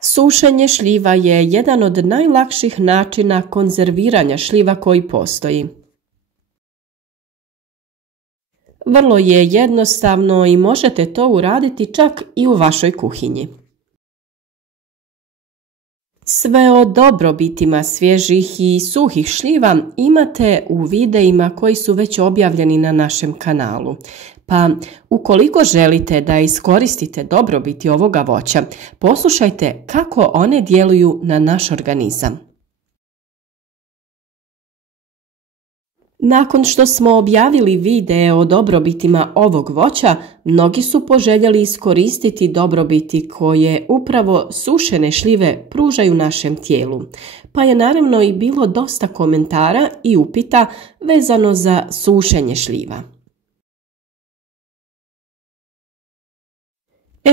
Sušenje šljiva je jedan od najlakših načina konzerviranja šljiva koji postoji. Vrlo je jednostavno i možete to uraditi čak i u vašoj kuhinji. Sve o dobrobitima svježih i suhih šljiva imate u videima koji su već objavljeni na našem kanalu. Pa ukoliko želite da iskoristite dobrobiti ovoga voća, poslušajte kako one djeluju na naš organizam. Nakon što smo objavili videe o dobrobitima ovog voća, mnogi su poželjeli iskoristiti dobrobiti koje upravo sušene šljive pružaju našem tijelu, pa je naravno i bilo dosta komentara i upita vezano za sušenje šljiva.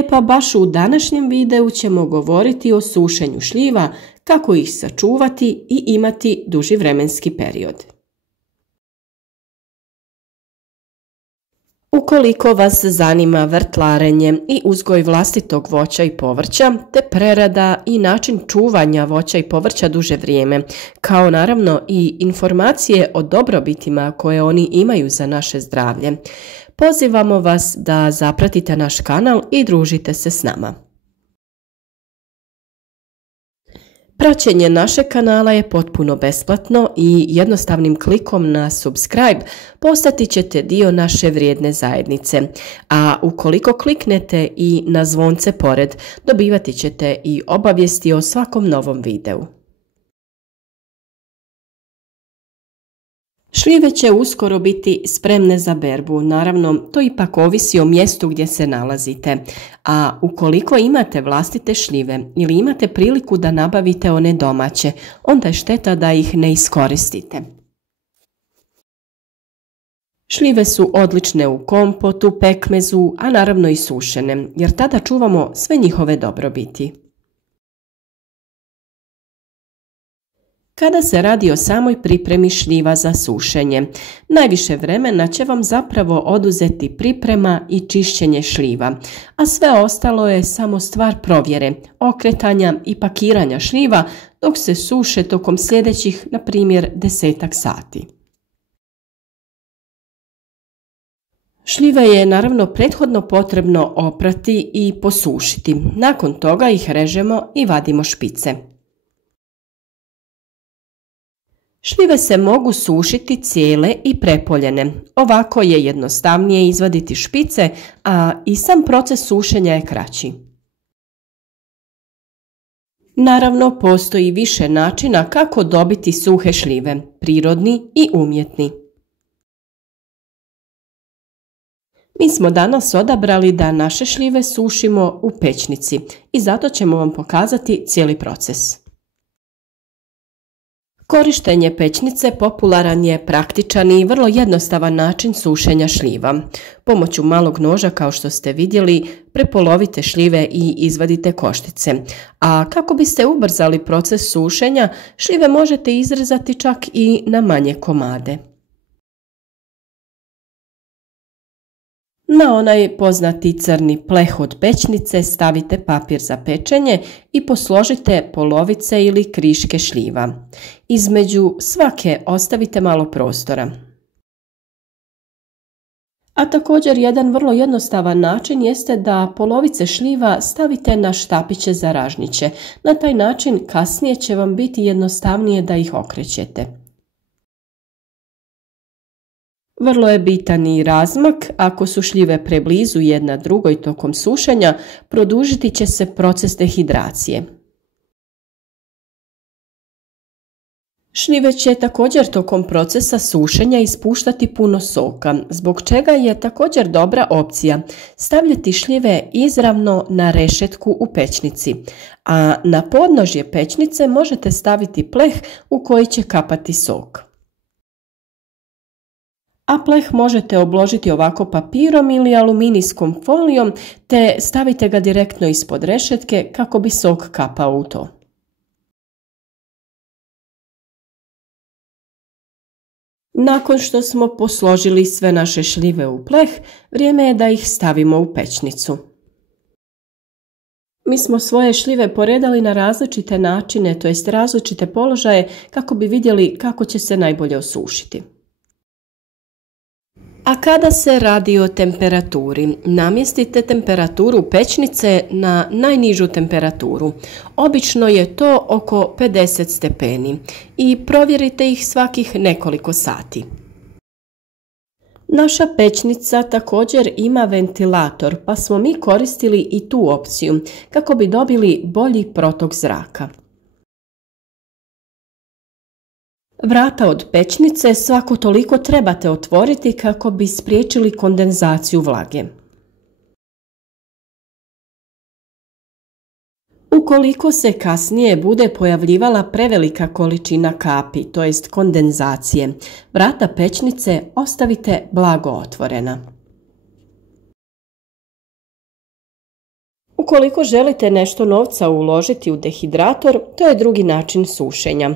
Pa baš u današnjem videu ćemo govoriti o sušenju šljiva, kako ih sačuvati i imati duži vremenski period. Ukoliko vas zanima vrtlarenje i uzgoj vlastitog voća i povrća, te prerada i način čuvanja voća i povrća duže vrijeme, kao naravno i informacije o dobrobitima koje oni imaju za naše zdravlje, pozivamo vas da zapratite naš kanal i družite se s nama. Praćenje našeg kanala je potpuno besplatno i jednostavnim klikom na subscribe postati ćete dio naše vrijedne zajednice, a ukoliko kliknete i na zvonce pored, dobivati ćete i obavijesti o svakom novom videu. Šljive će uskoro biti spremne za berbu, naravno to ipak ovisi o mjestu gdje se nalazite, a ukoliko imate vlastite šljive ili imate priliku da nabavite one domaće, onda je šteta da ih ne iskoristite. Šljive su odlične u kompotu, pekmezu, a naravno i sušene, jer tada čuvamo sve njihove dobrobiti. Kada se radi o samoj pripremi šljiva za sušenje, najviše vremena će vam zapravo oduzeti priprema i čišćenje šljiva, a sve ostalo je samo stvar provjere, okretanja i pakiranja šljiva dok se suše tokom sljedećih, na primjer, 10 sati. Šljive je naravno prethodno potrebno oprati i posušiti, nakon toga ih režemo i vadimo špice. Šljive se mogu sušiti cijele i prepoljene, ovako je jednostavnije izvaditi špice, a i sam proces sušenja je kraći. Naravno, postoji više načina kako dobiti suhe šljive, prirodni i umjetni. Mi smo danas odabrali da naše šljive sušimo u pećnici i zato ćemo vam pokazati cijeli proces. Korištenje pećnice popularan je, praktičan i vrlo jednostavan način sušenja šljiva. Pomoću malog noža, kao što ste vidjeli, prepolovite šljive i izvadite koštice. A kako biste ubrzali proces sušenja, šljive možete izrezati čak i na manje komade. Na onaj poznati crni pleh od pećnice stavite papir za pečenje i posložite polovice ili kriške šljiva. Između svake ostavite malo prostora. A također jedan vrlo jednostavan način jeste da polovice šljiva stavite na štapiće za ražnjiće. Na taj način kasnije će vam biti jednostavnije da ih okrećete. Vrlo je bitan i razmak, ako su šljive preblizu jedna drugoj tokom sušenja, produžiti će se proces dehidracije. Šljive će također tokom procesa sušenja ispuštati puno soka, zbog čega je također dobra opcija stavljati šljive izravno na rešetku u pećnici, a na podnožje pećnice možete staviti pleh u koji će kapati sok. A pleh možete obložiti ovako papirom ili aluminijskom folijom te stavite ga direktno ispod rešetke kako bi sok kapao u to. Nakon što smo posložili sve naše šljive u pleh, vrijeme je da ih stavimo u pećnicu. Mi smo svoje šljive poredali na različite načine, to jest različite položaje kako bi vidjeli kako će se najbolje osušiti. A kada se radi o temperaturi, namjestite temperaturu pećnice na najnižu temperaturu. Obično je to oko 50 stepeni i provjerite ih svakih nekoliko sati. Naša pećnica također ima ventilator, pa smo mi koristili i tu opciju kako bi dobili bolji protok zraka. Vrata od pećnice svako toliko trebate otvoriti kako bi spriječili kondenzaciju vlage. Ukoliko se kasnije bude pojavljivala prevelika količina kapi, to jest kondenzacije, vrata pećnice ostavite blago otvorena. Ukoliko želite nešto novca uložiti u dehidrator, to je drugi način sušenja.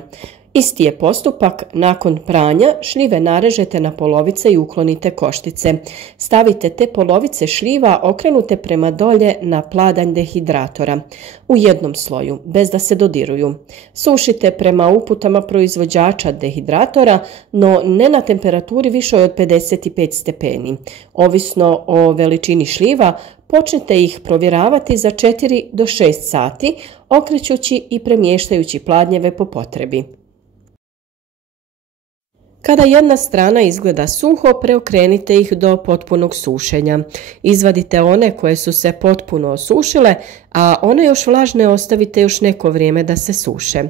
Isti je postupak, nakon pranja šljive narežete na polovice i uklonite koštice. Stavite te polovice šljiva okrenute prema dolje na pladanj dehidratora, u jednom sloju, bez da se dodiruju. Sušite prema uputama proizvođača dehidratora, no ne na temperaturi višoj od 55 stepeni. Ovisno o veličini šljiva, počnite ih provjeravati za 4 do 6 sati, okrećući i premještajući pladnjeve po potrebi. Kada jedna strana izgleda suho, preokrenite ih do potpunog sušenja. Izvadite one koje su se potpuno osušile, a one još vlažne ostavite još neko vrijeme da se suše.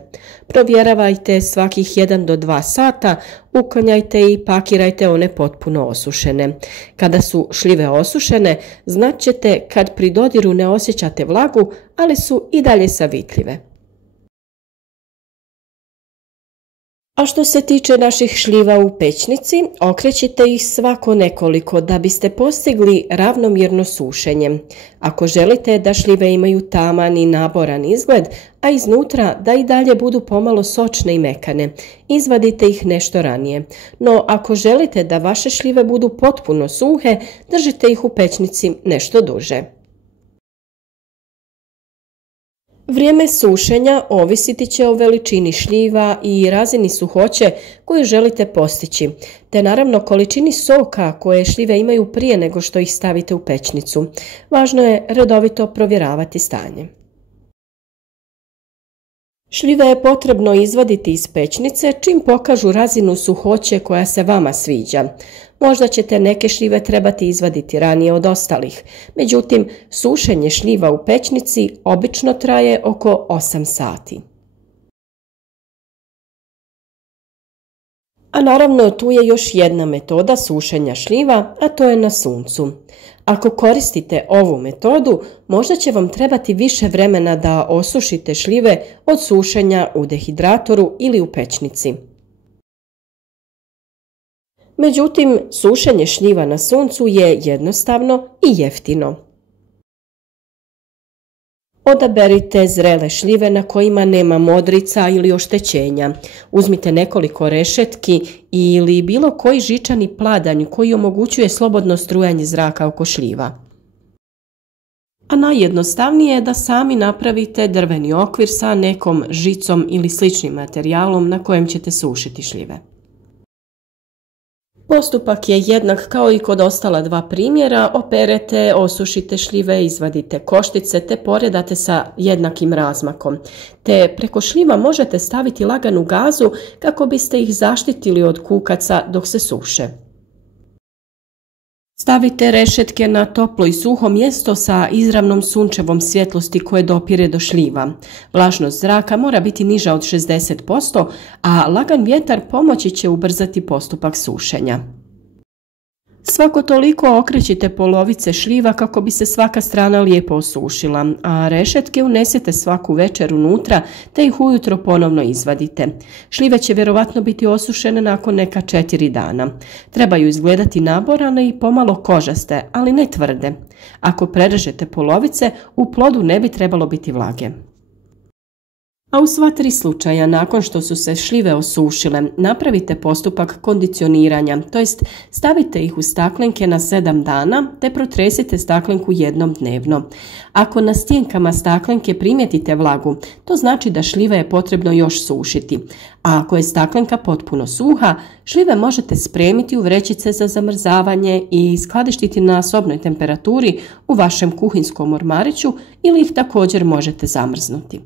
Provjeravajte svakih 1 do 2 sata, uklanjajte i pakirajte one potpuno osušene. Kada su šljive osušene, znaćete kad pri dodiru ne osjećate vlagu, ali su i dalje savitljive. A što se tiče naših šljiva u pećnici, okrećite ih svako nekoliko da biste postigli ravnomjerno sušenje. Ako želite da šljive imaju taman i naboran izgled, a iznutra da i dalje budu pomalo sočne i mekane, izvadite ih nešto ranije. No ako želite da vaše šljive budu potpuno suhe, držite ih u pećnici nešto duže. Vrijeme sušenja ovisiti će o veličini šljiva i razini suhoće koju želite postići, te naravno količini soka koje šljive imaju prije nego što ih stavite u pećnicu. Važno je redovito provjeravati stanje. Šljive je potrebno izvaditi iz pećnice čim pokažu razinu suhoće koja se vama sviđa. Možda ćete neke šljive trebati izvaditi ranije od ostalih, međutim, sušenje šljiva u pećnici obično traje oko 8 sati. A naravno tu je još jedna metoda sušenja šljiva, a to je na suncu. Ako koristite ovu metodu, možda će vam trebati više vremena da osušite šljive od sušenja u dehidratoru ili u pećnici. Međutim, sušenje šljiva na suncu je jednostavno i jeftino. Odaberite zrele šljive na kojima nema modrica ili oštećenja. Uzmite nekoliko rešetki ili bilo koji žičani pladanj koji omogućuje slobodno strujanje zraka oko šljiva. A najjednostavnije je da sami napravite drveni okvir sa nekom žicom ili sličnim materijalom na kojem ćete sušiti šljive. Postupak je jednak kao i kod ostala dva primjera, operete, osušite šljive, izvadite koštice te poredate sa jednakim razmakom. Te preko šljiva možete staviti laganu gazu kako biste ih zaštitili od kukaca dok se suše. Stavite rešetke na toplo i suho mjesto sa izravnom sunčevom svjetlosti koje dopire do šljiva. Vlažnost zraka mora biti niža od 60%, a lagan vjetar pomoći će ubrzati postupak sušenja. Svako toliko okrećite polovice šljiva kako bi se svaka strana lijepo osušila, a rešetke unesete svaku večer unutra te ih ujutro ponovno izvadite. Šljive će vjerovatno biti osušene nakon neka 4 dana. Trebaju izgledati naborane i pomalo kožaste, ali ne tvrde. Ako prerežete polovice, u plodu ne bi trebalo biti vlage. A u sva 3 slučaja, nakon što su se šljive osušile, napravite postupak kondicioniranja, to jest stavite ih u staklenke na 7 dana te protresite staklenku jednom dnevno. Ako na stjenkama staklenke primijetite vlagu, to znači da šljive je potrebno još sušiti. A ako je staklenka potpuno suha, šljive možete spremiti u vrećice za zamrzavanje i skladištiti na sobnoj temperaturi u vašem kuhinskom ormariću ili ih također možete zamrznuti.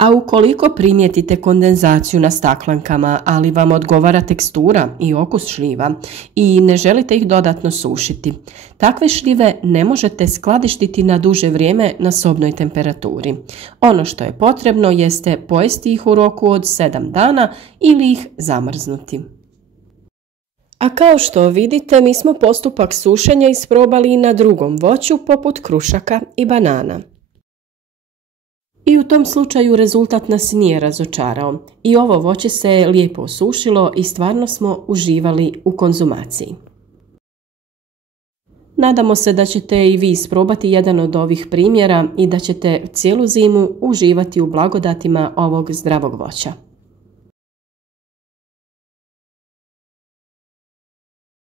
A ukoliko primijetite kondenzaciju na staklenkama, ali vam odgovara tekstura i okus šljiva i ne želite ih dodatno sušiti, takve šljive ne možete skladištiti na duže vrijeme na sobnoj temperaturi. Ono što je potrebno jeste pojesti ih u roku od 7 dana ili ih zamrznuti. A kao što vidite, mi smo postupak sušenja isprobali i na drugom voću poput krušaka i banana. I u tom slučaju rezultat nas nije razočarao. I ovo voće se lijepo osušilo i stvarno smo uživali u konzumaciji. Nadamo se da ćete i vi isprobati jedan od ovih primjera i da ćete cijelu zimu uživati u blagodatima ovog zdravog voća.